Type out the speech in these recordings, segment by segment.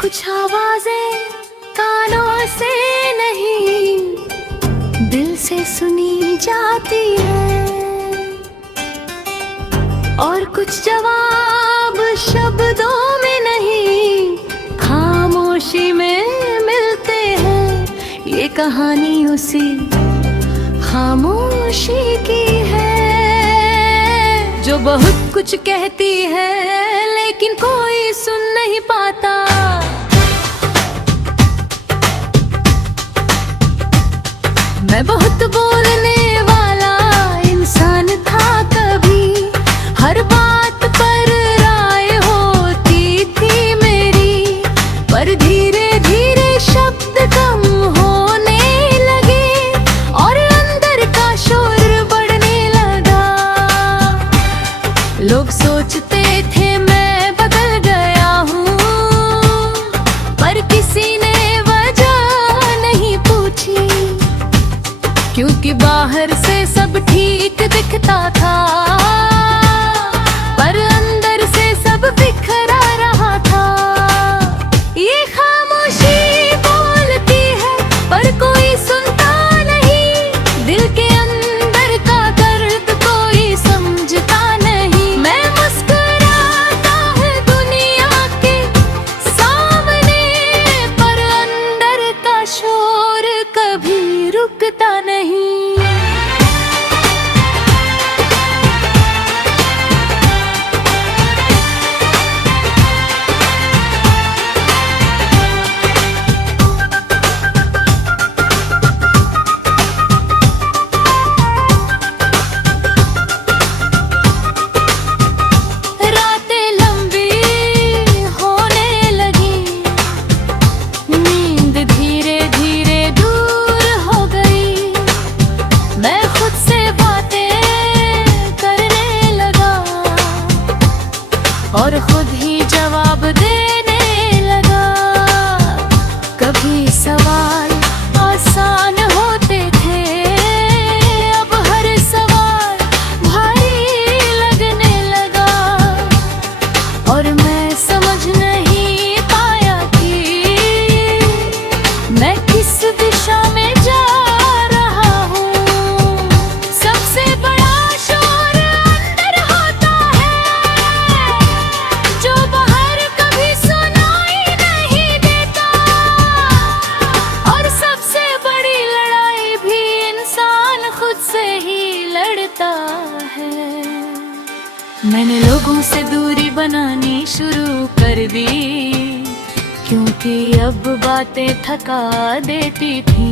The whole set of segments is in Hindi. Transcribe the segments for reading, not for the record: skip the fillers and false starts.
कुछ आवाजें कानों से नहीं दिल से सुनी जाती है, और कुछ जवाब शब्दों में नहीं खामोशी में मिलते हैं। ये कहानी उसी खामोशी की है जो बहुत कुछ कहती है लेकिन कोई सुन नहीं पाता। मैं बहुत बोलने वाला इंसान था कभी, हर बात पर राय होती थी मेरी, पर धीरे धीरे शब्द कम होने लगे और अंदर का शोर बढ़ने लगा। लोग सोचते थे मैं बदल गया हूँ, पर किसी ने वजह नहीं पूछी, क्योंकि बाहर से सब ठीक दिखता था पर अंदर से सब बिखरा रहा था। ये खामोशी बोलती है पर कोई सुनता नहीं, दिल के अंदर का दर्द कोई समझता नहीं। मैं मुस्कुराता हूँ दुनिया के सामने, पर अंदर का शोर कभी रुकता नहीं। और खुद ही जवाब देने लगा। कभी सवाल आसान होते थे, अब हर सवाल भारी लगने लगा, और मैं समझ नहीं पाया कि मैं किस दिशा में जा रहा हूँ। सबसे बड़ा शोर अंदर होता है जो बाहर कभी सुनाई नहीं देता, और सबसे बड़ी लड़ाई भी इंसान खुद से ही लड़ता है। मैंने लोगों से दूरी बनानी शुरू कर दी, क्योंकि अब बातें थका देती थी।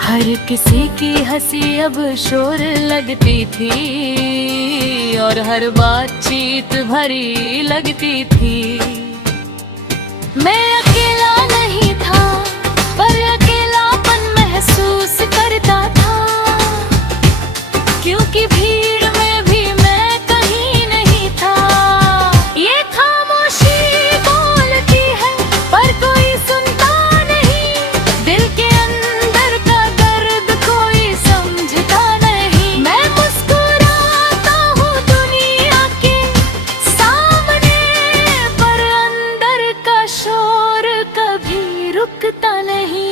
हर किसी की हंसी अब शोर लगती थी, और हर बातचीत भरी लगती थी। मैं अकेला नहीं था पर अकेलापन महसूस करता था, क्योंकि भीड़ में भी मैं कहीं नहीं था। ये खामोशी बोलती है पर कोई सुनता नहीं, दिल के अंदर का दर्द कोई समझता नहीं। मैं मुस्कुराता हूँ दुनिया के सामने, पर अंदर का शोर कभी रुकता नहीं।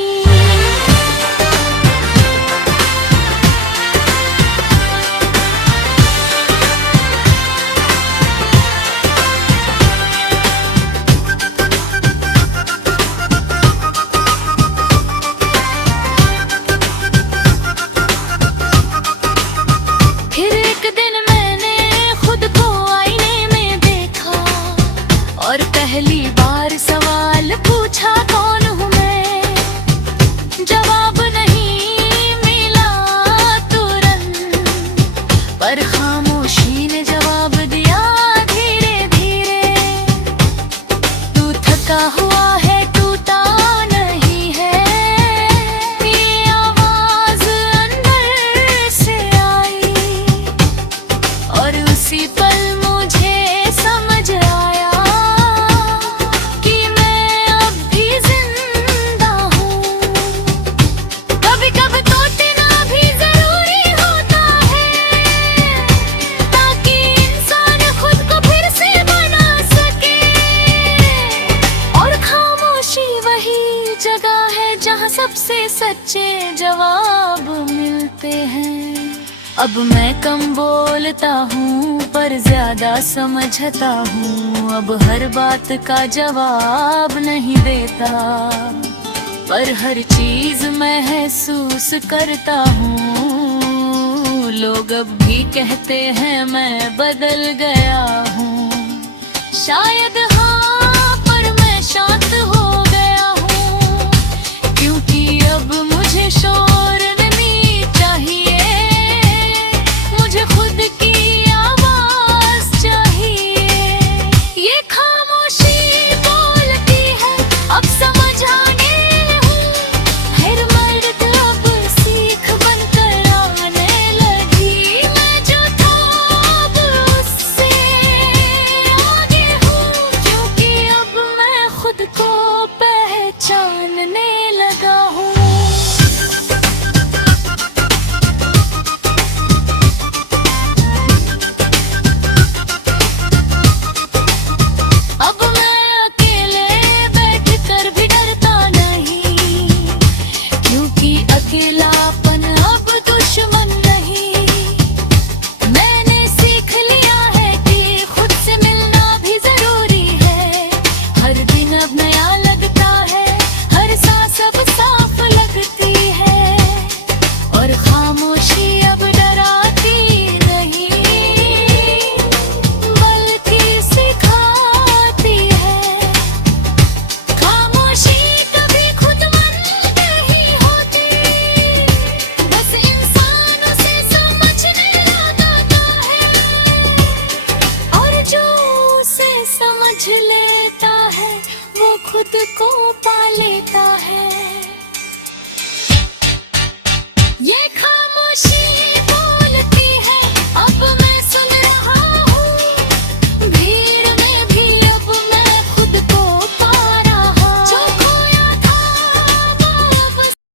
फिर एक दिन मैंने खुद को आईने में देखा, और पहली बार सवाल पूछा कौन हूँ मैं। जवाब नहीं मिला तुरंत, पर खामोशी ने जवाब दिया धीरे धीरे। तू थका हुआ है टूटा नहीं है, ये आवाज अंदर से आई, और उसी पल मुझे समझ आया कि मैं अब भी जिंदा हूँ। कभी कभी टूटना भी जरूरी होता है, ताकि इंसान खुद को फिर से बना सके। अब मैं कम बोलता हूँ पर ज्यादा समझता हूँ, अब हर बात का जवाब नहीं देता, पर हर चीज महसूस करता हूँ। लोग अब भी कहते हैं मैं बदल गया हूँ, शायद हाँ, पर मैं शांत हो गया हूँ, क्योंकि अब मुझे शोर नहीं चाहिए, मुझे खुद की आवाज चाहिए। ये खामोशी बोलती है अब समझ आने हूँ, हर मर्द अब सीख बनकर आने लगी, मैं जो था अब उससे आगे हूँ, क्योंकि अब मैं खुद को पहचानने लगा हूँ। अब मैं अकेले बैठकर भी डरता नहीं, क्योंकि अकेलापन अब दुश्मन नहीं। मैंने सीख लिया है कि खुद से मिलना भी जरूरी है, हर दिन अब नया लगता है, हर सांस अब साफ लगती है, और खामोशी अब डराती नहीं बल्कि सिखाती है। खामोशी कभी खुदमंद नहीं होती, बस इंसान उसे समझने लगाता है, और जो उसे समझ लेता है वो खुद को पा लेता है।